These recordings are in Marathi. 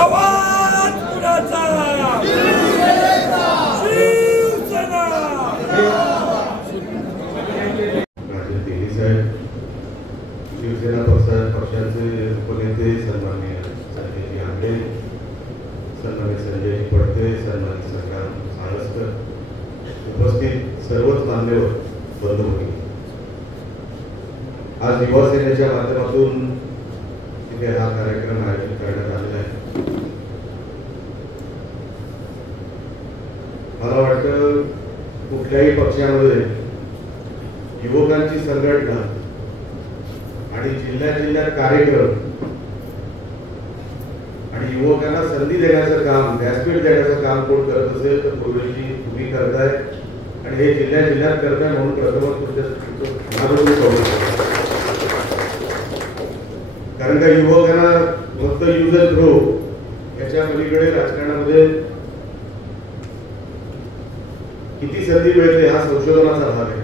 आवाज कुणाचा? शिवसेना. शिवसेना पक्षाचे उपनेते सन्माननीय संजयजी आंबे, सन्माननीय संजयजी पडते, सन्माननीय संग्राम साळस्कर, उपस्थित सर्वच मान्यवर बंधू, आज युवा सेनेच्या माध्यमातून इथे हा कार्यक्रम आयोजित करण्यात आलेला आहे. मला वाटतं कुठल्याही पक्षामध्ये युवकांची संघटना आणि जिल्ह्यात कार्यक्रम आणि युवकांना संधी देण्याचं काम, व्यासपीठ देण्याचं काम कोण करत असेल तर पूर्वीची तुम्ही करताय आणि हे जिल्ह्यात करताय म्हणून प्रथमच तुमच्या कारण का युवकांना फक्त यूज अँड थ्रो याच्या पलीकडे राजकारणामध्ये किती संधी मिळते हा संशोधनाचा भाग आहे.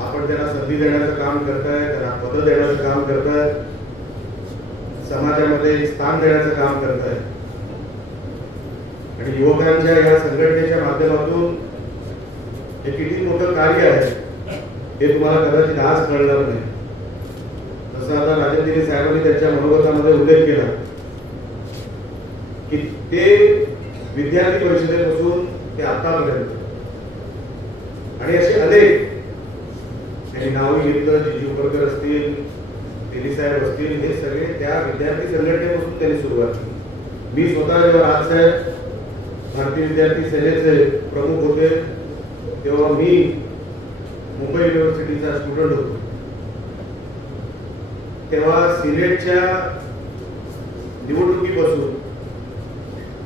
आपण त्यांना संधी देण्याचं काम करताय, त्यांना पद देण्याचं काम करताय, समाजामध्ये स्थान देण्याचं काम करताय आणि युवकांच्या या संघटनेच्या माध्यमातून हे किती मोठं कार्य आहे हे तुम्हाला कदाचित आज कळणार नाही. जसं आता राजेंद्र साहेबांनी त्यांच्या मनोगतामध्ये उल्लेख केला की ते विद्यार्थी परिषदेपासून ते आतापर्यंत आणि असे अनेक त्यांनी नावं घेतलं, जीजी उपरकर असतील, तेली साहेब असतील, हे सगळे त्या विद्यार्थी संघटनेपासून त्यांनी सुरुवात केली. मी स्वतः जेव्हा राजसाहेब भारतीय विद्यार्थी सेनेचे प्रमुख होते तेव्हा मी मुंबई युनिव्हर्सिटीचा स्टुडंट होतो. तेव्हा सिनेटच्या निवडणुकीपासून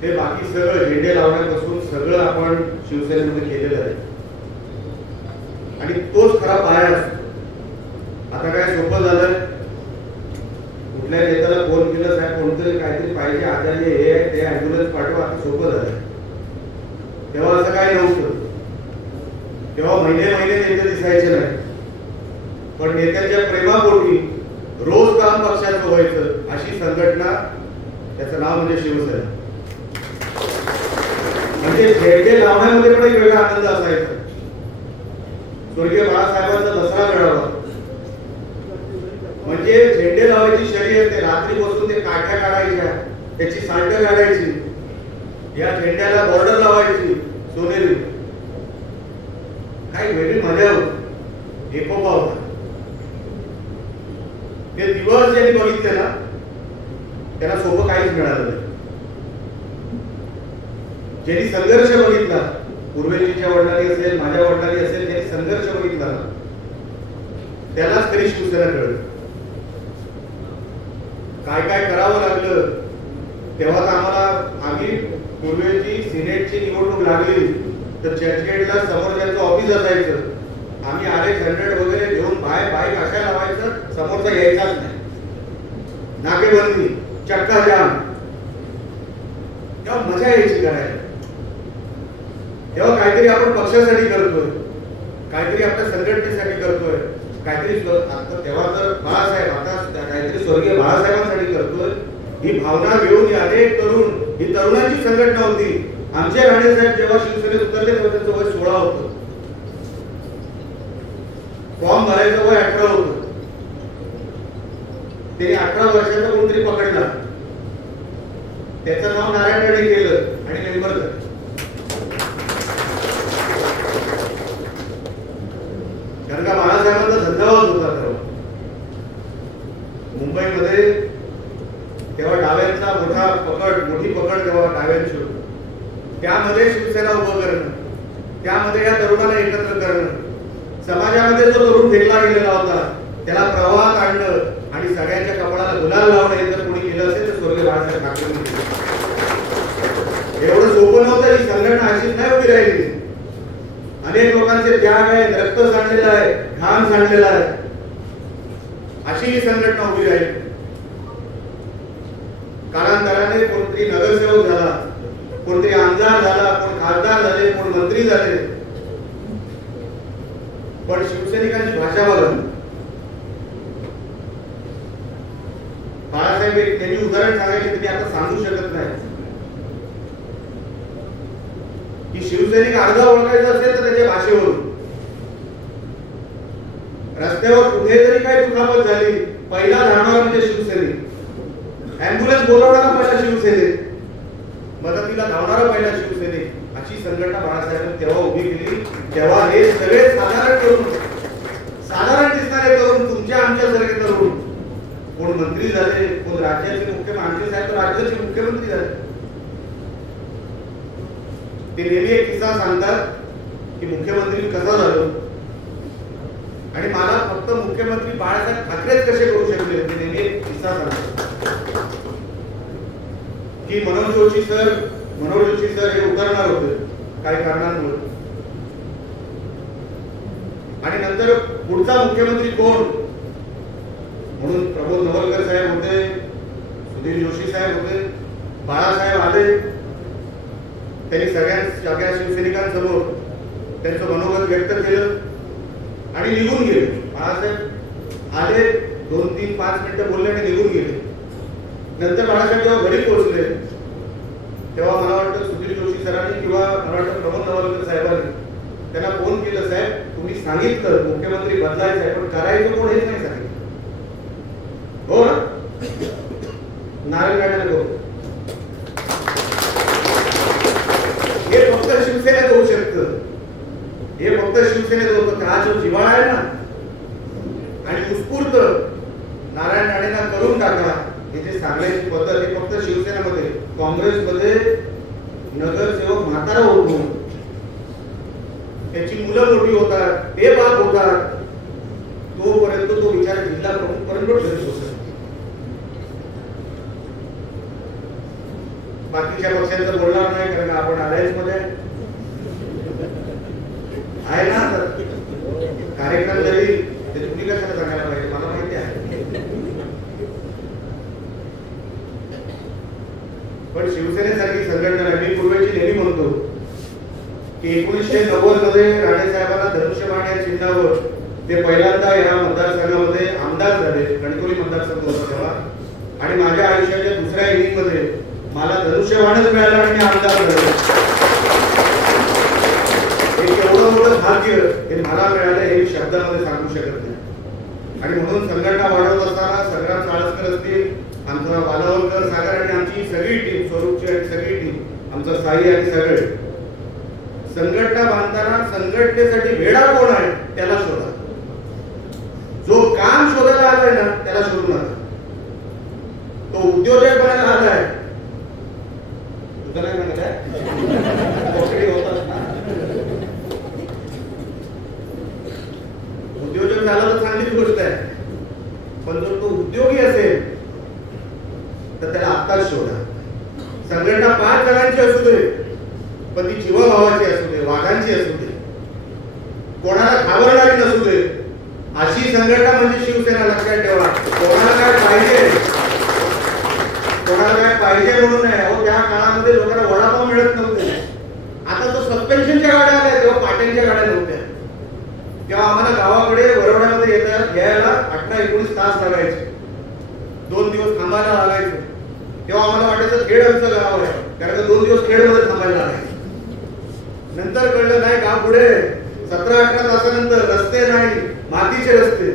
ते बाकी सगळं झेंडे लावण्यापासून सगळं आपण शिवसेनेमध्ये केलेलं आहे आणि तोच खरा पाया असतो. आता काय सोपं झालंय, कुठल्या नेत्याला फोन केलं साहेब कोणतरी काहीतरी पाहिजे, आचार्य हे आहे ते ॲम्ब्युलन्स पाठवा, आता सोपं झालंय. तेव्हा असं काय नव्हतं. तेव्हा महिने नेते दिसायचे नाही, पण नेत्यांच्या प्रेमापोटी रोज काम पक्षाचं व्हायचं अशी संघटना, त्याचं नाव म्हणजे शिवसेना. म्हणजे झेंडे लावण्यामध्ये पण एक वेगळा आनंद असायचा. स्वर्गीय बाळासाहेबांचा दसरा मेळावा म्हणजे झेंडे लावायची शर्यत, ते रात्री बसून ते काठ्या काढायच्या, त्याची साल्ट काढायची, या झेंड्याला बॉर्डर लावायची सोनेरी. काही वेगळी मजा होती, एकोपा होता. ते दिवस ज्यांनी बघितले ना त्यांना सोपं काहीच मिळालं नाही. ज्यांनी संघर्ष बघितला, पूर्वेजीच्या वडिलांनी असेल, माझ्या वडिलांनी असेल, ज्यांनी संघर्ष बघितला ना त्यालाच तरी शिवसेना कळलं. काय काय करावं लागलं तेव्हा तर आम्ही पूर्वेची सिनेटची निवडणूक लागली तर चर्चगेटला समोर त्यांचं ऑफिस असायचं. आम्ही RX-100 वगैरे घेऊन बाईक अशा लावायचं, समोरचा यायचाच नाही, नाकेबंदी, चक्का जाम. तेव्हा मजा यायची करायला. तेव्हा काहीतरी आपण पक्षासाठी करतोय, काहीतरी आपल्या संघटनेसाठी करतोय, काहीतरी तेव्हा तर बाळासाहेब, आता काहीतरी स्वर्गीय बाळासाहेबांसाठी करतोय. ही भावना घेऊन अनेक तरुण, ही तरुणांची संघटना होती. आमचे राणे साहेब जेव्हा शिवसेनेत उतरले तेव्हा त्यांचं वय 16 होतं. फॉर्म भरायचं वय 18 होतं. त्यांनी 18 वर्षाचा कोणतरी पकडला, त्याचं नाव नारायण राणे केलं आणि मेंबर झाले. कारण का बाळासाहेबांचा धंदावाद होता तेव्हा मुंबईमध्ये. तेव्हा डाव्यांचा मोठी पकड तेव्हा डाव्यांची होती. त्यामध्ये शिवसेना उभं करणं, त्यामध्ये या तरुणाला एकत्र करणं, समाजामध्ये जो तरुण फेकला गेलेला होता त्याला प्रवाहात आणणं आणि सगळ्यांच्या कपाळाला गुलाल लावणं हे जर कोणी केलं असेल तर स्वर्गीय बाळासाहेब ठाकरेंनी केलं. एवढं सोपं नव्हतं. ही संघटना अशीच नाही उभी राहिली. अनेक लोकांचे त्याग आहे, रक्त सांडलेलं आहे, घाम सांडलेला आहे, अशी ही संघटना उभी राहिली. कालांतराने कोणतरी नगरसेवक झाला, कोणतरी आमदार झाला, कोण खासदार झाले, कोण मंत्री झाले, पण शिवसैनिकांची भाषा बघा. बाळासाहेब त्यांनी उदाहरण सांगायचे ते मी आता सांगू शकत नाही की शिवसैनिक अर्धा ओळखायचा असेल तर त्याच्या भाषेवरून, रस्त्यावर कुठे जरी काही दुखापत झाली पहिला धावणारा म्हणजे शिवसैनिक, ऍम्ब्युलन्स बोलवणारा पहिला शिवसैनिक, मदतीला धावणारा पहिला शिवसैनिक, अशी संघटना बाळासाहेब तेव्हा उभी केली. तेव्हा हे सगळे साधारण दिसणारे तरुण, तुमच्या आमच्यासारखे तरुण, कोण मंत्री झाले, कोण राज्याचे मुख्यमंत्री साहेब तर राज्याचे मुख्यमंत्री झाले. ते नेहमी एक किस्सा सांगतात की मुख्यमंत्री कसा झालो आणि मला फक्त मुख्यमंत्री बाळासाहेब ठाकरेच कसे करू शकले. ते नेहमी एक किस्सा सांगतात की मनोज जोशी सर हे उतरणार होते काही कारणांमुळे आणि नंतर पुढचा मुख्यमंत्री कोण म्हणून प्रबोध नवलकर साहेब होते, सुधीर जोशी साहेब होते, बाळासाहेब आले. त्यांनी सगळ्या शिवसैनिकांसमोर त्यांचं मनोगत व्यक्त केलं आणि निघून गेले. बाळासाहेब आले, 2-3-5 मिनिटं बोलले आणि निघून गेले. नंतर बाळासाहेब जेव्हा घरी पोहोचले तेव्हा मला वाटतं सुधीर जोशी सरांनी किंवा मला वाटतं प्रबोध नवलकर साहेबांनी त्यांना फोन केलं, साहेब तुम्ही सांगितलं मुख्यमंत्री बदलायचं आहे पण करायचं कोण हेच नाही सांगितलं. हो नारायण हो, हे फक्त शिवसेनेत होऊ शकतं, हे फक्त शिवसेनेत होतं. हा जो जिव्हाळा आहे ना आणि उत्स्फूर्त नारायण राणेंना करून टाका हे जे सांगण्याची पद्धत हे फक्त शिवसेनेमध्ये, काँग्रेसमध्ये नगरसेवक म्हातारा होतो, त्याची मुलं मोठी होतात, ते बाप होतात, तोपर्यंत तो विचार जिल्हा प्रमुख पर्यंत घडत होता. बाकीच्या पक्षांचं बोलणार नाही कारण आपण अलायन्स मध्ये आहे ना. कार्यक्रम जरी ते तुम्ही कशाला सांगायला पाहिजे मला माहिती आहे, पण शिवसेनेसारखी संघटना मी पूर्वीची नेहमी म्हणतो की 1990 मध्ये राणे साहेबांना धनुष्यबाण या चिन्हावर ते पहिल्यांदा या मतदारसंघामध्ये आमदार झाले. कणकवली मतदारसंघ होता तेव्हा आणि माझ्या आयुष्याच्या दुसऱ्या इनिंग मध्ये मला धनुष्यबाणच मिळाला आणि आमदार झाले. एक एवढं मोठं भाग्य हे मला मिळालं हे शब्दामध्ये सांगू शकत नाही. आणि म्हणून संघटना वाढवत असताना संग्राम साळसकर असतील, आमचा वालावलकर सागर आणि आमची सगळी टीम, स्वरूपची आणि सगळी टीम, आमचं साई आणि सगळे संघटना बांधताना संघटनेसाठी वेडा कोण आहे त्याला शोधा. जो काम शोधायला आलाय ना त्याला शोधू नका. तो उद्योजक बनायला आलाय तुझं नाही म्हणत आहे होतात ना. उद्योजक झाला तर चांगलीच गोष्ट आहे, पण जर तो उद्योगी असेल तर त्याला आत्ताच शोधा. संघटना 5 जणांची असू दे पण ती जीवाभावाची असू दे, वाघांची असू दे, कोणाला घाबरणारी नसू दे, अशी संघटना म्हणजे शिवसेना. लक्षात ठेवा. कोणाला काय पाहिजे म्हणून नाही. अहो त्या काळामध्ये लोकांना वडापाव मिळत नव्हते. आता तो सस्पेन्शनच्या गाड्या आल्या, तेव्हा पाट्यांच्या गाड्या नव्हत्या. तेव्हा आम्हाला गावाकडे वरवड्यामध्ये यायला 18-19 तास लागायचे, 2 दिवस थांबायला लागायचे. तेव्हा आम्हाला वाटायचं खेड आमचं गाव आहे कारण 2 दिवस खेडमध्ये थांबायला लागायचं. नंतर कळलं नाही गाव पुढे 17-18 तासानंतर रस्ते नाही, मातीचे रस्ते.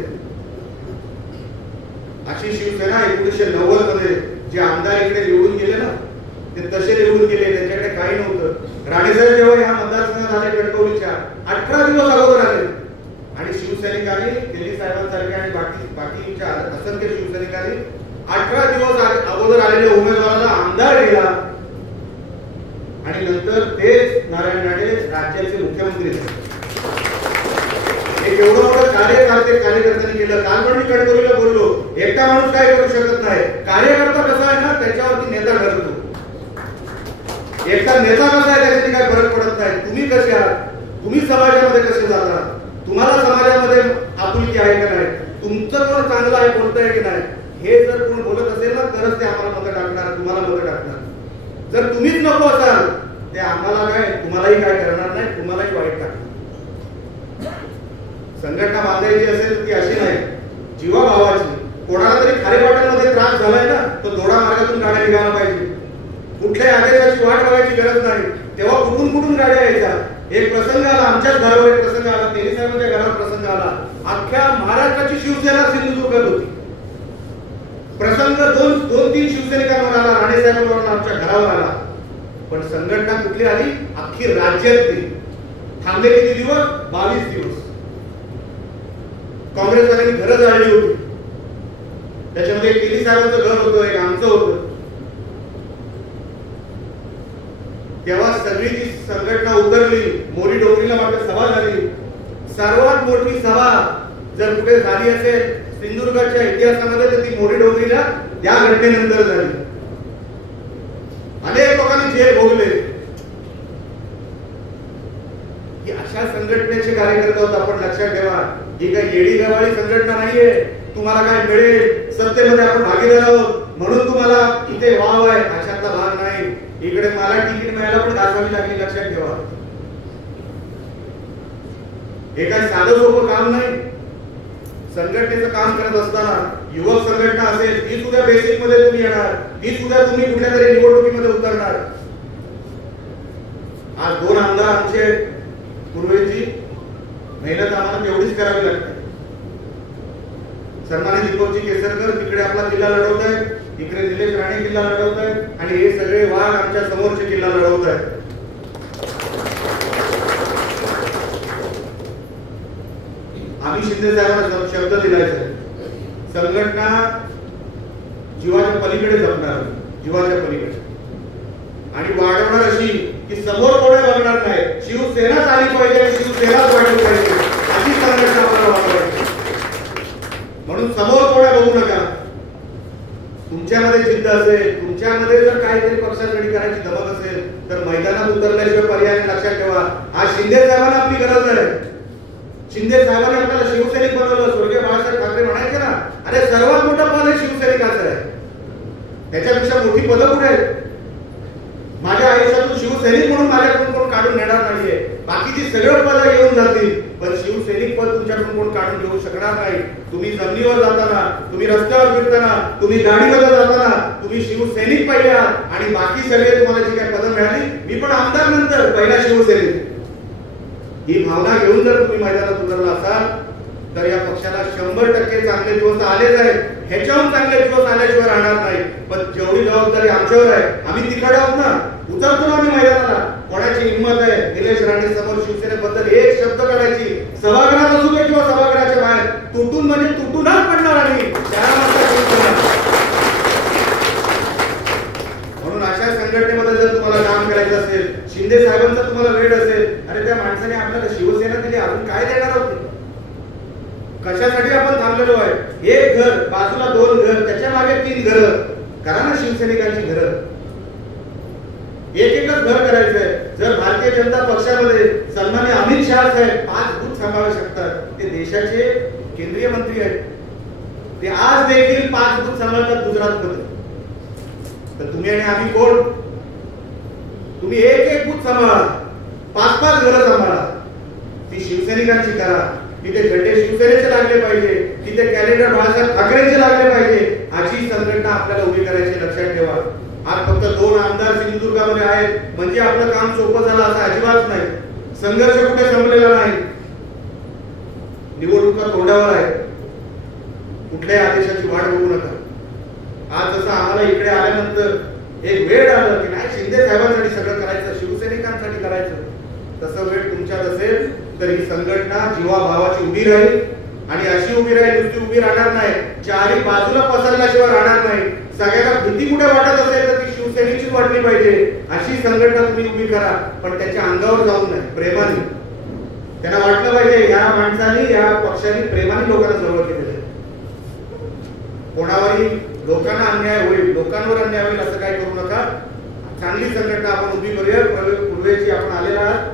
अशी शिवसेना 1990 मध्ये जे आमदार इकडे निवडून गेले ना ते तसे निवडून गेले, त्यांच्याकडे काही नव्हतं. राणेसाहेब जेव्हा या मतदारसंघात आले कणकवलीच्या 18 दिवस अगोदर आले आणि शिवसैनिकांनी दिल्ली साहेबांसारखे आणि बाकीच्या असंख्य शिवसैनिकांनी 18 दिवस अगोदर आलेल्या उमेदवाराला आमदार केला आणि नंतर तेच नारायण राणे राज्याचे मुख्यमंत्री झाले. एक एवढं मोठं कार्यकर्त्यांनी केलं. काल पण मी कणकवलीला बोललो, एकटा माणूस काय करू शकत नाही. कार्यकर्ता कसा आहे ना त्याच्यावरती नेता ठरतो. एकटा नेता कसा आहे त्याच्यासाठी काय फरक पडत नाही. तुम्ही कसे आहात, तुम्ही समाजामध्ये कसे जाता, तुम्हाला समाजामध्ये आपुलकी आहे का नाही, तुमचं कोण चांगलं आहे कोणतं आहे की नाही, हे जर कोण बोलत असेल ना तरच ते आम्हाला मतं टाकणार, तुम्हाला मतं टाकणार. जर तुम्हीच नको असाल ते आम्हाला काय, तुम्हालाही काय करणार नाही, तुम्हालाही वाईट टाकणार. संघटना बांधायची असेल ती अशी नाही, जीवाभावाची. कोणाला तरी खारेपाटणमध्ये त्रास झालाय ना तो दोडा मार्गातून गाड्या निघायला पाहिजे. कुठल्याही आदेशाची वाट बघायची गरज नाही. तेव्हा कुठून गाड्या यायच्या. एक प्रसंग आला, आमच्याच घरावर एक प्रसंग आला, तेली साहेबांच्या घरावर प्रसंग आला. अख्ख्या महाराष्ट्राची शिवसेना सिंधुदुर्गात होती. प्रसंग दोन तीन शिवसैनिकांवर आला, राणे साहेबांवर आमच्या घरावर आला. पण संघटना कुठली आली? अख्खी राज्यातली. थांबले किती दिवस? 22 दिवस. काँग्रेसवाल्यांनी घरं जाळली होती. त्याच्यामध्ये एक तेली साहेबांचं घर होतं, एक आमचं होतं. तेव्हा सगळी जी संघटना उतरली, मोरी डोंगरीला मात्र सभा झाली. सर्वात मोठी सभा जर कुठे झाली असेल सिंधुदुर्गाच्या इतिहासामध्ये तर ती मोरी डोंगरीला त्या घटनेनंतर झाली. अनेक लोकांनी जेल भोगले. ही अशा संघटनेचे कार्यकर्ते होत. आपण लक्षात ठेवा, ही काही येडी गवाळी संघटना नाहीये. तुम्हाला काय मिळेल, सत्तेमध्ये आपण भागीदार आहोत म्हणून तुम्हाला इथे वाव आहे, अशातला भाग नाही. इकडे मला तिकीट मिळायला पण घासावी लागली, लक्षात ठेवा. हे काही साधं सोपं काम नाही. संघटनेचं काम करत असताना युवक संघटना असेल, ती सुद्धा बेसिक मध्ये तुम्ही येणार, ती सुद्धा तुम्ही कुठल्या तरी निवडणुकीमध्ये उतरणार. आज 2 आमदार आमचे पूर्वेची मेहनत आम्हाला तेवढीच करावी लागते. सन्मानित दीपकजी केसरकर तिकडे आपला किल्ला लढवत आहेत, इकडे निलेश राणे किल्ला लढवत आहेत आणि हे सगळे वाघ आमच्या समोरचे किल्ला लढवत आहेत. आम्ही शिंदे साहेबांना शब्द दिलाय, संघटना जीवाच्या पलीकडे जपणार, जीवाच्या पलीकडे आणि वाढवणार अशी की समोर कोणी बघणार नाही. शिवसेनाच आली पाहिजे, शिवसेनाच वाढवली पाहिजे अशी संघटना आपल्याला वाढवायची. म्हणून समोर कोणा बघू नका. तुमच्यामध्ये जिद्द असेल, तुमच्यामध्ये जर काहीतरी पक्षासाठी करायची धमक असेल तर मैदानात उतरल्याशिवाय पर्याय. लक्षात ठेवा, आज शिंदे साहेबांना आपली गरज आहे. शिंदे साहेबांनी आपल्याला शिवसैनिक बनवलं. स्वर्गीय बाळासाहेब ठाकरे म्हणायचे ना, अरे सर्वात मोठं पद हे शिवसैनिकाचं आहे. त्याच्यापेक्षा मोठी पदं कुठे आहेत? माझ्या आयुष्यातून शिवसैनिक म्हणून माझ्याकडून कोण काढून नेणार नाहीये. बाकीची सगळं पदं येऊन जातील, पण शिवसैनिक पद तुमच्याकडून कोण काढून घेऊ शकणार नाही. तुम्ही जमिनीवर जाताना, तुम्ही रस्त्यावर फिरताना, तुम्ही गाडीमध्ये जाताना तुम्ही शिवसैनिक पहिले आहात आणि बाकी सगळे तुम्हाला जी काही पदं मिळाली, मी पण आमदार नंतर पहिला शिवसैनिक, ही भावना घेऊन जर तुम्ही मैदानात उतरला असाल तर या पक्षाला 100% चांगले दिवस आलेच आहेत. ह्याच्याहून चांगले दिवस आल्याशिवाय राहणार नाही. पण जेवढी जबाबदारी आमच्यावर आहे, आम्ही तिकडे आहोत ना, उतरतो ना आम्ही मैदानाला. कोणाची हिंमत आहे निलेश राणे समोर शिवसेनेबद्दल एक शब्द काढायची? सभागृहात असू दे किंवा सभागृहाच्या बाहेर, तुटून म्हणजे तुटूनच पडणार आम्ही. म्हणून अशा संघटनेमध्ये जर तुम्हाला काम करायचं असेल, शिंदे साहेबांचा तुम्हाला वेळ असेल, अरे त्या माणसाने आपल्याला शिवसेना दिली, अजून काय देणार होते? कशासाठी आपण थांबलेलो आहे? एक घर, बाजूला 2 घर, त्याच्या मागे 3 घर करा ना शिवसैनिकांची घरं. एकच घर करायचंय. जर भारतीय जनता पक्षामध्ये सन्माननीय अमित शहा साहेब 5 बूथ सांभाळू शकतात, ते देशाचे केंद्रीय मंत्री आहेत, ते आज देखील 5 बूथ सांभाळतात गुजरातमध्ये. तर तुम्ही आणि आम्ही कोण? तुम्ही एक बूथ सांभाळा, 5 घरं सांभाळा. ती शिवसैनिकांची करा. तिथे झेंडे शिवसेनेचे लागले पाहिजे, तिथे कॅलेंडर बाळासाहेब ठाकरेंचे लागले पाहिजे. अशी संघटना आपल्याला उभी करायची. लक्षात ठेवा, आज फक्त 2 आमदार सिंधुदुर्गामध्ये आहेत म्हणजे आपलं काम सोपं झालं असं अजिबात नाही. संघर्ष कुठे संपलेला नाही. निवडणुका तोंडावर आहे. कुठल्याही आदेशाची वाट बघू नका. आज जसं आम्हाला इकडे आल्यानंतर एक वेळ आलं की नाही शिंदे साहेबांसाठी सगळं करायचं, शिवसैनिकांसाठी करायचं, तसं वेळ तुमच्यात असेल तर ही संघटना जीवाभावाची उभी राहील आणि अशी उभी राहील, नुसती उभी राहणार नाही, चारी बाजूला पसरल्याशिवाय राहणार नाही. सगळ्यांना भीती कुठे वाटत असेल तर ती शिवसेनेचीच वाटली पाहिजे. अशी संघटना तुम्ही उभी करा, पण त्याच्या अंगावर जाऊन नाही, प्रेमाने. त्यांना वाटलं पाहिजे या माणसाने, या पक्षाने प्रेमाने लोकांना जवळ केलेलं आहे. कोणावरही लोकांना अन्याय होईल, लोकांवर अन्याय होईल असं काय करू नका. चांगली संघटना आपण उभी करूया. पूर्वेची आपण आलेला आहात,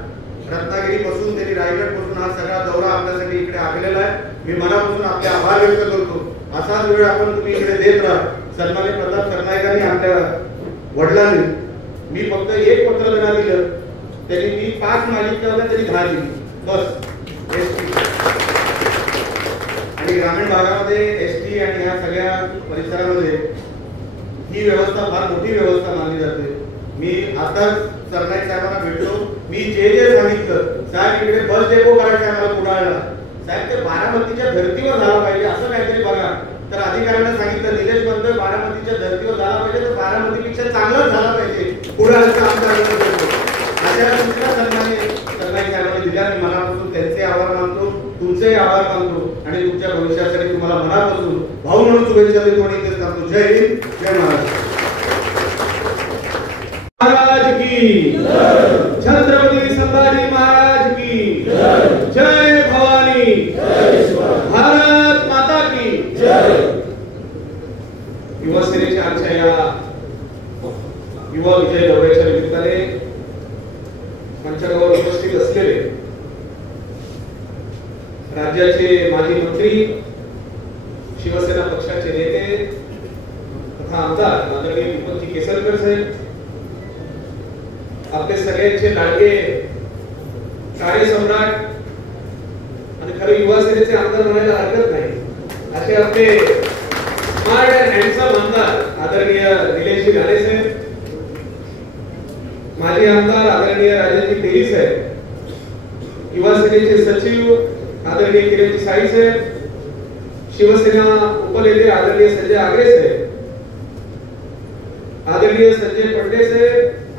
रत्नागिरी पासून त्यांनी रायगड पासून हा सगळा दौरा आपल्यासाठी इकडे आलेला आहे. मी मनापासून आपले आभार व्यक्त करतो. असाच वेळ आपण तुम्ही इकडे देत राहा. सन्माननीय प्रताप सरनाईकांनी आपल्या वडिलांनी, मी फक्त एक पत्र त्यांना दिलं, त्यांनी मी 5 मागितल्या होत्या, त्यांनी 10 दिली बस. आणि ग्रामीण भागामध्ये एसटी आणि ह्या सगळ्या परिसरामध्ये ही व्यवस्था फार मोठी व्यवस्था मानली जाते. मी आताच सरनाईक साहेबांना भेटलो. मी जे सांगितलं, साहेब इकडे बस डेपो करायचं आहे मला कुडाळला. साहेब ते बारामतीच्या धर्तीवर झाला पाहिजे असं काहीतरी बघा. तर अधिकाऱ्यांना सांगितलं, निलेश म्हणतोय बारामतीच्या धर्तीवर झाला पाहिजे, तर बारामतीपेक्षा चांगलाच झाला पाहिजे कुडाळचा आमदार. अशा सूचना सरनाईक साहेबांनी दिल्या. मी मनापासून त्यांचे आभार मानतो, तुमचेही आभार मानतो आणि तुमच्या भविष्यासाठी तुम्हाला मनापासून भाऊ म्हणून शुभेच्छा देतो आणि इथे सांगतो जय हिंद, जय महाराष्ट्र. महाराज की छत्रपती संभाजी महाराज की जय भवानी, भारत माता की युवा सेनेच्या आमच्या या युवा विजय दौऱ्याच्या निमित्ताने मंचावर उपस्थित असलेले राज्याचे माजी मंत्री, शिवसेना पक्षाचे नेते तथा आमदार आदरणीय दीपकजी केसरकर साहेब, आपले सगळ्यांचे लाडके कार्यसम्राट आणि खरे युवा सेनेचे आमदार म्हणायला हरकत नाही असे आपले स्मार्ट अँड हँडसम आमदार आदरणीय निलेशजी घाले साहेब, माजी आमदार आदरणीय राजेशजी तेली साहेब, युवा सेनेचे सचिव आदरणीय किरणजी साई साहेब, शिवसेना उपनेते आदरणीय संजय आगरे साहेब, आदरणीय संजय पंडे साहेब,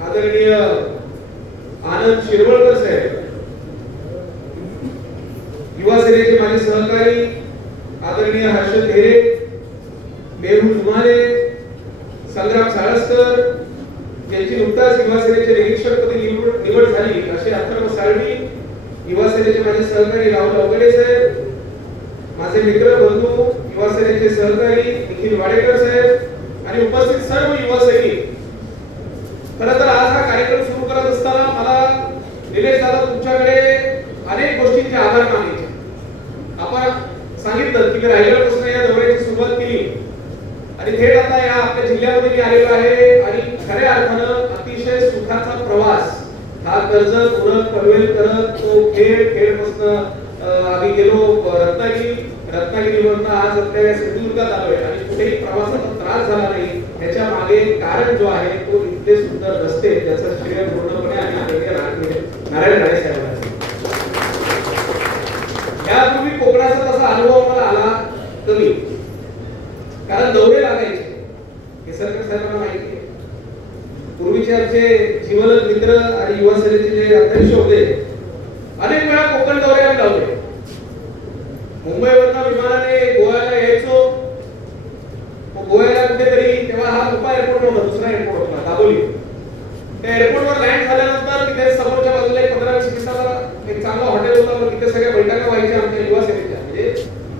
आदरणीय आनंद शिरवळकर साहेब, युवा सेनेचे माझे सहकारी आदरणीय हर्षद धेरे, मेहुल जुमाने, संग्राम साळसकर, ज्यांची नुकताच युवा सेनेचे निरीक्षकपदी निवड झाली असे अथर्व साळवी, युवा सेनेचे माझे सहकारी राहुल अवगडे साहेब, माझे मित्र बंधू युवा सेनेचे सहकारी निखिल वाडेकर साहेब आणि उपस्थित सर्व युवा सैनिक. खरं तर आज हा कार्यक्रम सुरू करत असताना मला निलेश दादा तुमच्याकडे अनेक गोष्टींचे आभार मानायचे. आपण सांगितलं की मी रायगडपासून या दौऱ्याची सुरुवात केली आणि थेट आता या आपल्या जिल्ह्यामध्ये मी आलेलो आहे आणि खऱ्या अर्थानं अतिशय सुखाचा प्रवास हा कर्जत उरण पनवेल करत तो खेडपासून आधी गेलो रत्नागिरीवरून आज आपल्या सिंधुदुर्गात आलोय आणि कुठेही प्रवासाचा त्रास झाला नाही. याच्या मागे कारण जो आहे तो इतके सुंदर रस्ते, त्याचा श्रेय पूर्णपणे आम्ही नारायण राणे साहेबांना. यापूर्वी कोकणाचा तसा अनुभव मला आला कमी, कारण दौरे लागायचे. केसरकर साहेबांना माहिती आहे, पूर्वीचे आमचे जीवलग मित्र आणि युवा सेनेचे जे अध्यक्ष होते, अनेक वेळा कोकण दौरे आम्ही लावले. मुंबईवरून विमानाने गोव्याला यायचो. गोव्याला कुठेतरी तेव्हा हा मुंबई एअरपोर्ट होता, दुसरा एअरपोर्ट होता दाबोली. त्या एअरपोर्टवर लँड झाल्यानंतर तिथे समोरच्या बाजूला 15-20 मिनिटाचा एक चांगला हॉटेल होता. मग तिथे सगळ्या बैठका व्हायच्या आमच्या युवा सेनेच्या, म्हणजे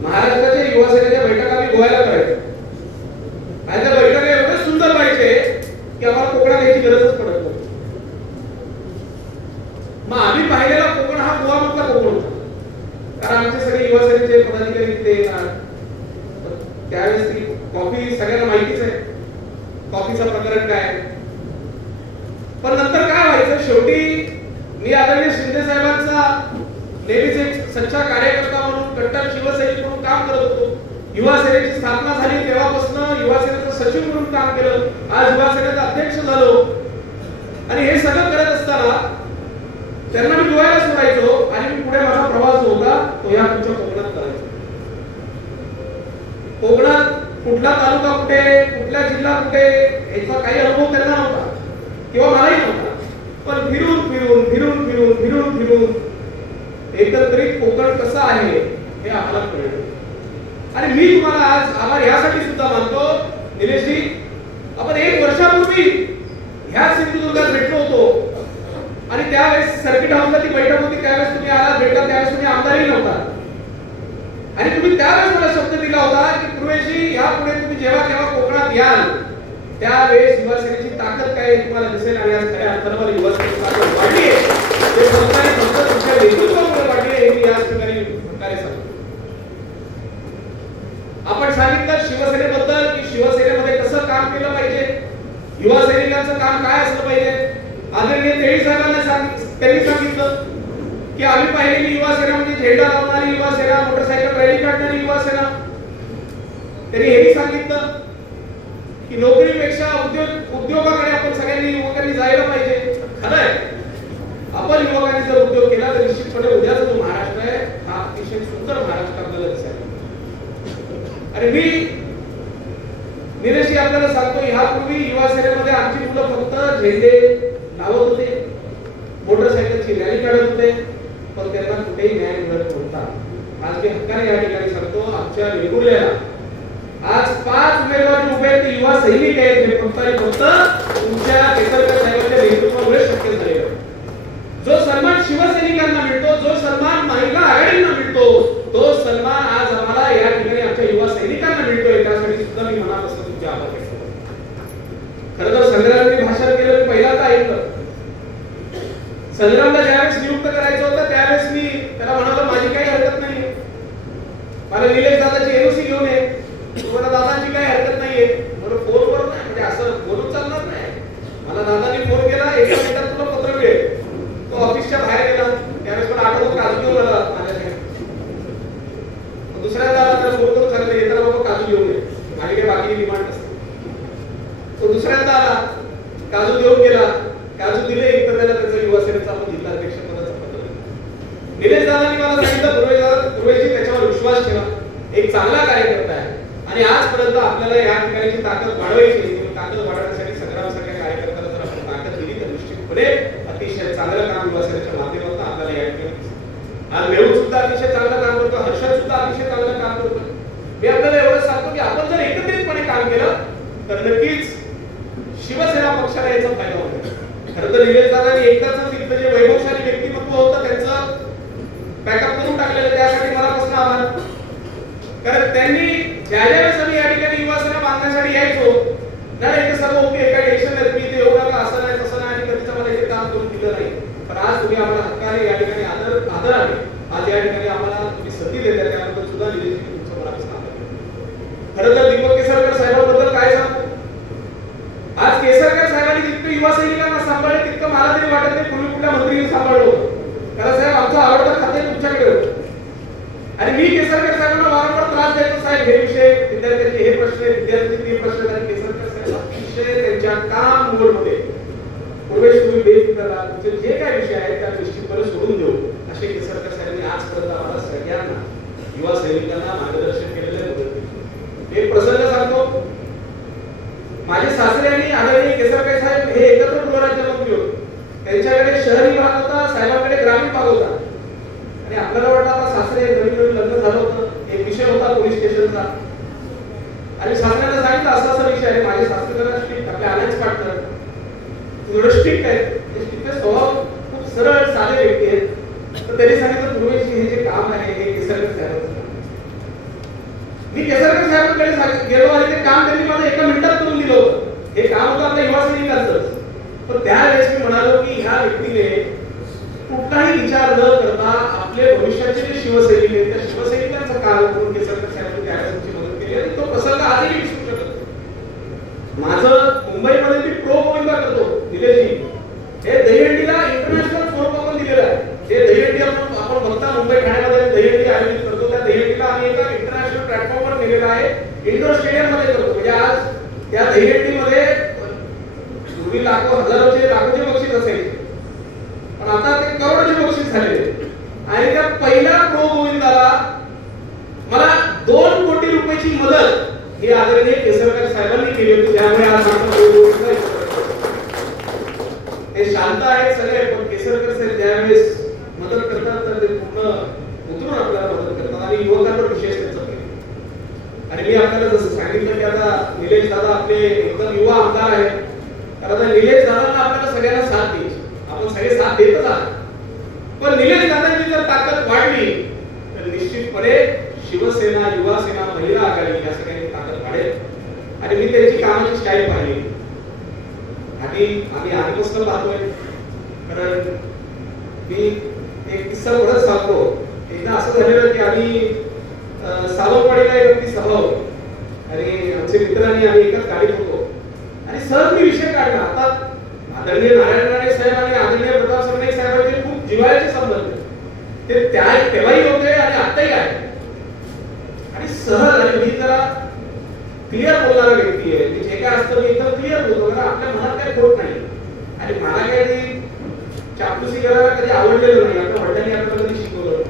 महाराष्ट्राच्या युवा सेनेच्या बैठका आम्ही गोव्याला करायचो. आणि त्या बैठका एवढे सुंदर व्हायचे की आम्हाला कोकणात यायची गरजच पडत नव्हती. मग आम्ही पाहिलेला कोकण हा गोवा मधला कोकण होता, कारण आमचे सगळे युवा सेनेचे पदाधिकारी तिथे येणार. त्यावेळेस ती कॉफी सगळ्यांना माहितीच आहे, कॉफीचा प्रकरण काय. पण नंतर काय व्हायचं, शेवटी मी आदरणीय शिंदे साहेबांचा नेहमीच एक सच्चा कार्यकर्ता म्हणून, कट्टर शिवसैनिक म्हणून काम करत होतो. युवा सेनेची स्थापना झाली तेव्हापासून युवा सेनेचा सचिव म्हणून काम केलं, आज युवा सेनेचा अध्यक्ष झालो. आणि हे सगळं करत असताना त्यांना मी गोव्याला सोडायचो आणि मी पुढे माझा प्रवास जो होता तो या तुमच्या कोकणात करायचो. कोकणात कुठला तालुका कुठे, कुठला जिल्हा कुठे याचा काही अनुभव त्यांना नव्हता किंवा मलाही नव्हता. पण फिरून फिरून फिरून फिरून फिरून फिरून एकत्रित कोकण कसं आहे हे आम्हाला कळलं. आणि मी तुम्हाला आज आभार यासाठी सुद्धा मानतो निलेशजी, आपण 1 वर्षापूर्वी ह्या सिंधुदुर्गात भेटलो होतो आणि त्यावेळेस सर्किट हाऊसला ती बैठक होती. त्यावेळेस तुम्ही आला भेटला, त्यावेळेस तुम्ही आमदारही नव्हता आणि तुम्ही त्यावेळेस मला शब्द दिला होता की पूर्वेशी यापुढे तुम्ही जेव्हा केव्हा कोकणात याल त्यावेळेस युवा सेनेची ताकद काय तुम्हाला दिसेल. आणि आज खऱ्या अर्थानं युवा सेनेची ताकद वाढली आहे, ते फक्त तुमच्या नेतृत्वामुळे वाढली आहे हे मी याच ठिकाणी प्रकारे सांगतो. आपण सांगितलं शिवसेनेबद्दल की शिवसेनेमध्ये कसं काम केलं पाहिजे, युवा सैनिकांचं काम काय असलं पाहिजे. आदरणीय तेली साहेबांना त्यांनी सांगितलं की आम्ही पाहिलेली युवा सेना म्हणजे झेंडा लावणारी युवा सेना, मोटरसायकल रॅली काढणारी युवा सेना. त्यांनी हेही सांगितलं की नोकरीपेक्षा उद्योगाकडे आपण सगळ्यांनी युवकांनी जायला पाहिजे. खरं आहे, आपण युवकांनी जर उद्योग केला तर निश्चितपणे उद्याचा जो महाराष्ट्र आहे हा अतिशय सुंदर महाराष्ट्र आपल्याला दिसेल. आणि मी निलेशजी आपल्याला सांगतो, यापूर्वी युवा सेनेमध्ये आमची मुलं फक्त झेंडे लावत होते, मोटरसायकलची रॅली काढत होते, पण त्यांना कुठेही न्याय मिळत नव्हता. आज मी हक्काने या ठिकाणी सांगतो, आमच्या वेगुर्ल्याला आज 5 उमेदवार उभे आहेत, युवा सैनिक आहेत. हे फक्त तुमच्या केसरकर साहेबांच्या नेतृत्वामुळे शक्य झालेलं आहे. जो सन्मान शिवसैनिकांना मिळतो, जो सन्मान महिला आघाडींना मिळतो, तो सन्मान आज आम्हाला या ठिकाणी आमच्या युवा सैनिकांना मिळतोय. त्यासाठी सुद्धा मी मनापासून तुमचे आभार व्यक्त करतो. खरं तर संग्रामने भाषण केलं, मी पहिल्यांदा ऐकलं. संग्रामला ज्यावेळेस नियुक्त करायचं होतं त्यावेळेस मी त्याला म्हणालो माझी काही हरकत नाही, मला निलेश दादाची एनओसी घेऊन ये. तुम्हाला दादांची काही हरकत नाहीये. बरं फोनवर नाही, म्हणजे असं बोलून चालणार नाही. मला दादांनी फोन केला, एका मिनिटात तुला पत्र मिळेल. तो ऑफिसच्या बाहेर गेला, त्यावेळेस मला आठवत काजू घेऊन आला माझ्याकडे. दुसऱ्यांदा आला त्याला फोन करून सांगितलं येताना बाबा काजू घेऊन ये, माझी काही बाकी डिमांड नसते. तो दुसऱ्यांदा आला, काजू घेऊन गेला, काजू दिले. एक तर त्याला त्याचा युवा सेनेचा आपण जिल्हाध्यक्ष पदाचा पत्र. निलेश दादांनी मला सांगितलं पूर्वेजी त्याच्यावर विश्वास ठेवा, एक चांगला कार्यकर्ता आहे आणि आजपर्यंत आपल्याला या ठिकाणची ताकद वाढवायची. ताकद वाढवण्यासाठी संग्रामसारख्या कार्यकर्त्याला जर आपण ताकद दिली तर निश्चितपणे अतिशय चांगलं काम युवा सेनेच्या माध्यमातून आपल्याला या ठिकाणी. आज मेहूल सुद्धा अतिशय चांगलं काम करतो, हर्षद सुद्धा अतिशय चांगलं काम करतो. मी आपल्याला एवढं सांगतो की आपण जर एकत्रितपणे काम केलं तर नक्कीच शिवसेना पक्षाला याचा फायदा होतो. खरं तर निलेश दादांनी एकदाच इथं जे वैभवशाली व्यक्तिमत्व होतं त्यांचं बॅकअप करून टाकलेलं, त्यासाठी मनापासून आभार. कारण त्यांनी ज्यावेळेस आम्ही या ठिकाणी युवा सेना बांधण्यासाठी यायचो नाही ते सर्व ओके, काय टेन्शन नाही, तुम्ही ते एवढं असं नाही तसं नाही, आणि कधीच आम्हाला हे काम करून दिलं नाही. पण आज तुम्ही आम्हाला हक्काने या ठिकाणी आदर आहे, आज या ठिकाणी आम्हाला तुम्ही संधी देता, त्याबद्दल सुद्धा निलेशजी तुमचं मनापासून आभार. खरं तर दीपक केसरकर साहेबांबद्दल काय सांगू, आज केसरकर साहेबांनी जितकं युवा सैनिकांना सांभाळले तितकं मला तरी वाटत नाही पूर्वी कुठल्या मंत्रीने सांभाळलं होतं. कारण साहेब आमचं आवडतं खाते तुमच्याकडे होतं आणि मी केसरकर साहेबांना वारंवार त्रास द्यायचो, साहेब हे विषय विद्यार्थ्यांचे हे प्रश्न, विद्यार्थ्यांचे ते प्रश्न, आणि केसरकर साहेब अतिशय त्यांच्या काम निवडमध्ये पूर्वेश तुम्ही बेफिकर राहा, तुमचे जे काही विषय आहेत त्या निश्चितपणे सोडून देऊ असे केसरकर साहेबांनी आजपर्यंत आम्हाला सगळ्यांना युवा सैनिकांना मार्गदर्शन केलेले होते. एक प्रसंग सांगतो, माझे सासरे आणि आदरणीय केसरकर साहेब हे एकत्र गृहराज्यमंत्री होते. त्यांच्याकडे शहरी भाग होता, साहेबांकडे ग्रामीण भाग होता. आणि आपल्याला वाटतं आता सासरे नवीन लग्न झालं होतं, एक विषय होता पोलीस स्टेशनचा, आणि सासऱ्याला सांगितलं असा असा विषय आहे. माझे सासरे जरा स्ट्रिक्ट, आपले अलायन्स पार्टनर थोडं स्ट्रिक्ट आहेत, ते स्वभाव खूप सरळ साधे व्यक्ती आहेत. तर त्यांनी सांगितलं पूर्वेशी हे जे काम आहे हे केसरकर साहेबांचं. मी केसरकर साहेबांकडे गेलो आणि ते काम त्यांनी मला एका मिनिटात करून दिलं होतं. हे काम होतं आपल्या युवा सैनिकांचं. पण त्यावेळेस मी म्हणालो की ह्या व्यक्तीने कुठलाही विचार न करता आपले भविष्याचे जे शिवसैनिक आहेत त्या शिवसैनिकांचं काम करून केसरकर साहेबांनी त्यावेळेस मदत केली आणि तो प्रसंग आजही विसरू शकत. माझं मुंबईमध्ये मी प्रो गोविंदा करतो निलेशजी, हे दहीहंडीला इंटरनॅशनल फोर्म आपण दिलेलं आहे. हे दहीहंडी आपण बघता मुंबई ठाण्यामध्ये दहीहंडी आयोजित करतो, त्या दहीहंडीला आम्ही एका इंटरनॅशनल प्लॅटफॉर्मवर नेलेला आहे, इंडोर स्टेडियम मध्ये करतो. म्हणजे आज त्या दहीहंडीमध्ये पूर्वी लाखोचे बक्षीस असेल, पण आता ते करोडोचे बक्षीस झाले. आणि त्या पहिल्या प्रो गोविंदाला मला 2 कोटी रुपयाची मदत ही आदरणीय केसरकर साहेबांनी केली होती. त्यामुळे आज ते शांत आहेत सगळे, पण केसरकर साहेब ज्यावेळेस मदत करतात तर ते पूर्ण उतरून आपल्याला मदत करतात आणि युवकांवर विशेष त्यांचं प्रेम. आणि मी आपल्याला जसं सांगितलं की आता निलेश दादा आपले एकदम युवा आमदार आहेत, तर आता निलेश दादांना आपल्याला सगळ्यांना साथ द्यायची, आपण सगळे साथ देतच आहात. पण निलेश दादांची जर ताकद वाढली तर निश्चितपणे शिवसेना, युवा सेना, महिला आघाडी या सगळ्यांची ताकद वाढेल. आणि मी त्यांची कामाची स्टाईल पाहिली आणि आम्ही आधीपासून पाहतोय. कारण मी एक किस्सा परत सांगतो. एकदा असं झालेलं की आम्ही सावंतवाडीला एक अगदी सभा होती आणि आमचे मित्रांनी आम्ही एकाच गाडीत होतो आणि सहज मी विषय काढला. आता आदरणीय नारायण राणे साहेब आणि आदरणीय प्रताप सरनाईक साहेबांचे खूप जिव्हाळ्याचे संबंध ते तेव्हाही होते आणि आताही आहे. आणि सहज आणि मी जरा क्लिअर बोलणारा व्यक्ती आहे. मी जे काय असतं मी एकदम क्लिअर बोलतो, कारण आपल्या मनात काही खोट नाही. आणि मला काही चापलुसी करायला कधी आवडलेलं नाही. आपल्या वडिलांनी आपल्याला कधी शिकवलं.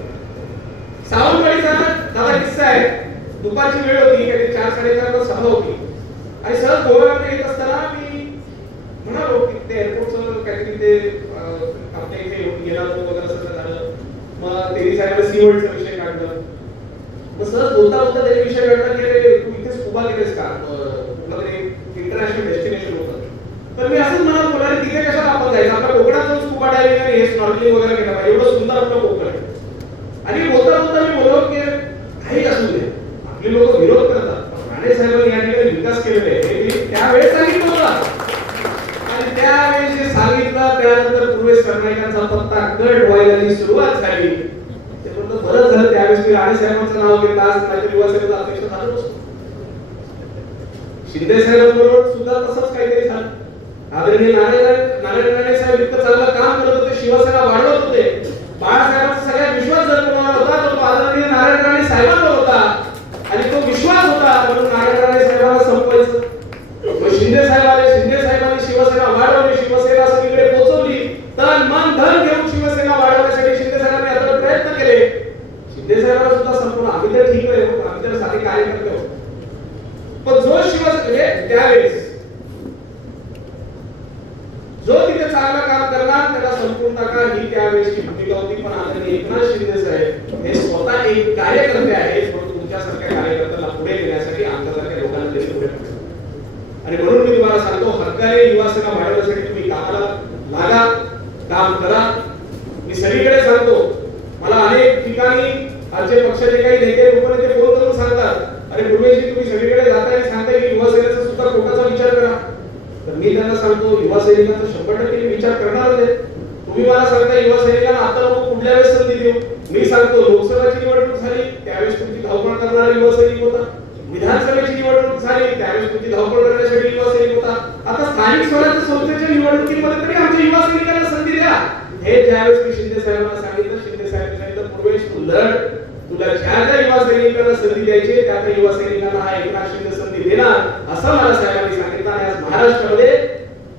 सावंतवाडीचा दादा किस्सा आहे. दुपारची वेळ होती, काही 4-4:30 ला सभा होती आणि सहज गोव्यामध्ये येत असताना मी म्हणालो की ते एअरपोर्टचं काहीतरी ते आपल्या इथे गेला होतो वगैरे सगळं झालं. मग तेरी साहेबांनी सी वर्ल्डचा विषय काढला. मग सहज बोलता बोलता त्याने विषय काढला की तू इथे स्कुबा केलेस का, तुला ते इंटरनॅशनल डेस्टिनेशन होतं. तर मी असंच म्हणाल बोला तिथे कशाला आपण जायचं, आपल्या कोकणात जाऊन स्कुबा डायव्हिंग आणि हे स्नॉर्कलिंग वगैरे केलं पाहिजे, एवढं सुंदर आपलं कोकण आहे. आणि बोलता बोलता मी बोललो की काही असू दे, आपले लोक विरोध करतात, राणे साहेबांनी या ठिकाणी विकास केलेला आहे हे त्यावेळेस सांगितलं होतं. आणि त्यावेळेस जे सांगितलं त्यानंतर पूर्वेश सरनाईकांचा पत्ता कट व्हायला सुरुवात झाली. ते म्हणतो बरं झालं त्यावेळेस मी राणे साहेबांचं नाव घेतलं, आज माझ्या युवासेनेचा अध्यक्ष झालो असतो. शिंदे साहेबांबरोबर सुद्धा तसंच काहीतरी झालं. आदरणीय नारायण राणे साहेब इतकं चांगलं काम करत होते, शिवसेना वाढवत होते. बाळासाहेबांचा सगळ्यात विश्वास जर कोणाला होता तो आदरणीय नारायण राणे साहेबांवर होता आणि तो विश्वास होता म्हणून नारायण राणे साहेबांना संपवायचं. मग शिंदे साहेबांनी शिवसेना वाढवली, शिवसेना सगळीकडे पोहोचवली. तन मन धन घेऊन शिवसेना वाढवण्यासाठी शिंदे साहेबांनी आता प्रयत्न केले. शिंदे साहेबांना सुद्धा संपूर्ण आम्ही तर ठीक आहे, आम्ही तर साधे कार्यकर्ते आहोत. पण जो शिवसेना त्यावेळेस जो तिथे चांगलं काम करणार त्याला संपूर्ण टाका ही त्यावेळेसची भूमिका होती. पण आदरणीय एकनाथ शिंदे साहेब हे स्वतः एक कार्यकर्ते आहेत, म्हणून तुमच्यासारख्या कार्यकर्त्याला पुढे नेण्यासाठी आमच्यासारख्या लोकांना देखील पुढे नेण्यासाठी. आणि म्हणून मी तुम्हाला सांगतो हक्काने युवासेना वाढवण्यासाठी तुम्ही कामाला लागा, काम करा. मी सगळीकडे सांगतो, मला अनेक ठिकाणी आजचे पक्षाचे काही नेते लोकांनी फोन करून सांगतात, अरे पूर्वेशी तुम्ही सगळीकडे जाता आणि सांगता की युवासेनेचा सुद्धा कोटाचा विचार करा. तर मी त्यांना सांगतो युवा सैनिकांचा 100% विचार करणारच आहे. तुम्ही मला सांगता युवा सैनिकांना आता लोक कुठल्या वेळेस संधी देऊ. मी सांगतो लोकसभेची निवडणूक झाली त्यावेळेस तुमची धावपळ करणारा युवा सैनिक होता, विधानसभेची निवडणूक झाली त्यावेळेस तुमची धावपळ करण्यासाठी युवा सैनिक होता. आता स्थानिक स्वराज्य संस्थेच्या निवडणुकीमध्ये तरी आमच्या युवा सैनिकांना संधी द्या. हे ज्यावेळेस मी शिंदे साहेबांना सांगितलं, शिंदे साहेबांनी सांगितलं पूर्वेश तू लढ, तुला ज्या युवा सैनिकांना संधी द्यायची त्या युवा सैनिकांना हा एकनाथ शिंदे संधी देणार असं मला साहेबांनी सांगितलं. आणि आज महाराष्ट्रामध्ये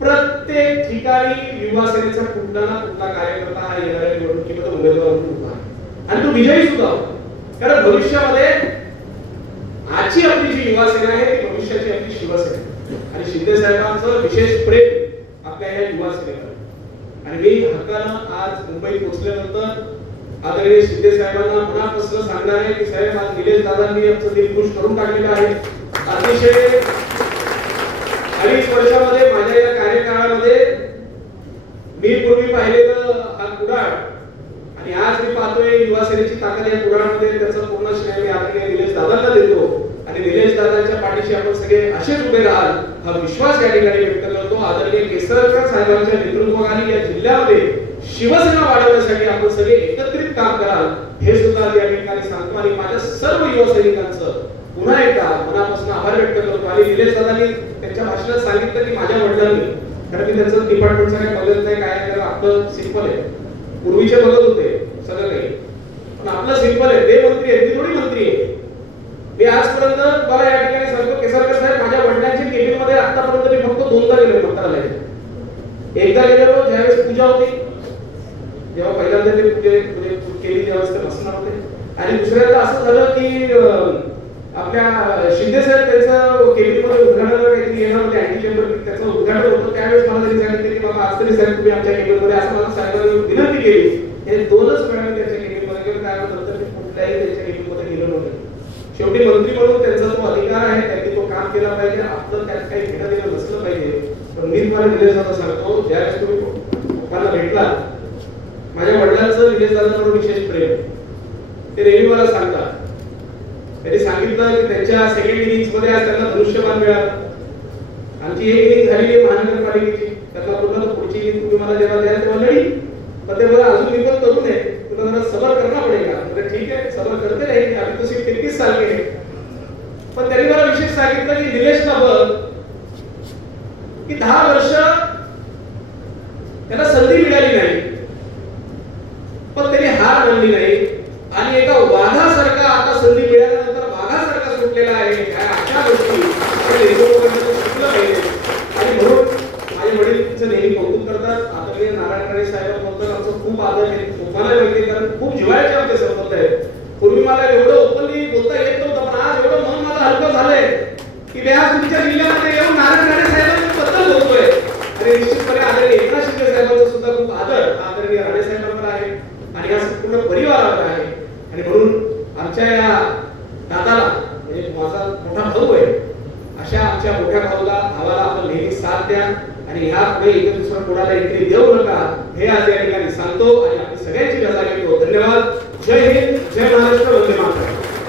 प्रत्येक ठिकाणी युवा सेनेचा कुठला ना कुठला कार्यकर्ता हा येणाऱ्या निवडणुकीमध्ये उमेदवार म्हणून उभा आहे आणि तो विजयी सुद्धा होतो. कारण भविष्यामध्ये आजची आपली जी युवा सेना आहे ती भविष्याची आपली शिवसेना आणि शिंदे साहेबांचं विशेष प्रेम आपल्या या युवा सेनेवर. आणि मी हक्कानं आज मुंबईत पोहोचल्यानंतर आदरणीय शिंदे साहेबांना मनापासून सांगणार आहे की साहेब आज निलेश दादांनी आमचं दिल खुश करून टाकलेलं आहे. अतिशय 2.5 वर्षामध्ये माझ्या या कार्यकाळामध्ये मी पूर्वी पाहिलेलं हा कुडाळ आणि आज मी पाहतोय युवा सेनेची ताकद या कुडाळमध्ये. त्याचं पूर्ण श्रेय मी आदरणीय निलेश दादांना देतो आणि निलेश दादांच्या पाठीशी आपण सगळे असेच उभे राहाल हा विश्वास या ठिकाणी व्यक्त करतो. आदरणीय केसरकर साहेबांच्या नेतृत्वाखाली या जिल्ह्यामध्ये शिवसेना वाढवण्यासाठी आपण सगळे एकत्रित काम कराल हे सुद्धा या ठिकाणी सांगतो. आणि माझ्या सर्व युवा सैनिकांचं पुन्हा एकदा मनापासून आभार व्यक्त करतो. आणि निलेश दादांनी त्यांच्या भाषणात सांगितलं की माझ्या वडिलांनी, कारण मी त्यांचं डिपार्टमेंटचं काही बघत नाही काय नाही, आपलं सिंपल आहे. पूर्वीचे बघत होते सगळं काही, पण आपलं सिंपल आहे. ते मंत्री आहेत, मी थोडी मंत्री आहे. मी आजपर्यंत मला या ठिकाणी सांगतो केसरकर साहेब माझ्या वडिलांच्या केबिन मध्ये आतापर्यंत मी फक्त 2दा गेलो मंत्रालयात. एकदा गेलो ज्यावेळेस पूजा होती, जेव्हा पहिल्यांदा ते पूजा केली त्यावेळेस ते बसणार होते. आणि दुसऱ्यांदा असं झालं की आपल्या शिंदे साहेब त्यांचं केबिन मध्ये उद्घाटन काहीतरी येणार होते, अँटी चेंबर त्याचं उद्घाटन होतं. त्यावेळेस मला त्यांनी सांगितलं की बाबा आज तरी साहेब तुम्ही आमच्या केबिन मध्ये असं मला साहेबांनी विनंती केली. हे 2च वेळा मी त्यांच्या केबिन मध्ये गेलो, त्यानंतर मी कुठल्याही त्यांच्या केबिन मध्ये गेलो नव्हतो. शेवटी मंत्री म्हणून त्यांचा तो अधिकार आहे, त्यांनी तो काम केला पाहिजे, आपलं त्यात काही घेणं देणं नसलं पाहिजे. पण मी तुम्हाला निलेश दादा सांगतो ज्यावेळेस तुम्ही लोकांना भेटला, माझ्या वडिलांचं निलेश दादांवर विशेष प्रेम. ते नेहमी मला सांगतात, त्यांनी सांगितलं की त्यांच्या सेकंड इनिंग्स मध्ये आज त्यांना धनुष्यबाण मिळालं. आमची एक इनिंग झाली महानगरपालिकेची, त्यातला पूर्ण पुढची इनिंग तुम्ही मला जेव्हा द्याल तेव्हा लढी. पण ते मला अजून मी पण तरुण आहे, तुला जरा सबर करणं पडेगा. म्हणजे ठीक आहे सबर करते नाही, आम्ही तो 33 साल के. पण त्यांनी मला विशेष सांगितलं की निलेशला बघ की 10 वर्ष त्याला संधी मिळाली नाही, पण त्यांनी हार मानली नाही आणि एका वाघासारखा आता संधी मिळाल्यानंतर वाघासारखा सुटलेला आहे. अशा गोष्टी आपल्याला एकमेकांना शिकलं पाहिजे. आणि म्हणून माझे वडील तिचं नेहमी कौतुक करतात. आदरणीय नारायण राणे साहेबांबद्दल आमचं खूप आदर आहे. तुम्हाला माहिती कारण खूप जिव्हाळ्याचे आमचे संबंध आहेत. पूर्वी मला एवढं ओपनली बोलता येत नव्हतं, पण आज एवढं मन मला हलकं झालंय की मी आज तुमच्या जिल्ह्यामध्ये येऊन नारायण राणे साहेबांबद्दल बोलतोय. आणि निश्चितपणे आदरणीय एकनाथ शिंदे साहेबांचा सुद्धा खूप आदर आदरणीय राणे साहेबांवर आहे आणि या संपूर्ण परिवारावर आहे. आणि म्हणून आमच्या या दादाला म्हणजे माझा मोठा भाऊ आहे अशा आमच्या मोठ्या भावाला आपण नेहमी साथ द्या आणि ह्या पुढे इतर दुसरं कोणाला एंट्री देऊ नका हे आज या ठिकाणी सांगतो आणि आपली सगळ्यांची रजा घेतो. धन्यवाद. जय हिंद, जय महाराष्ट्र.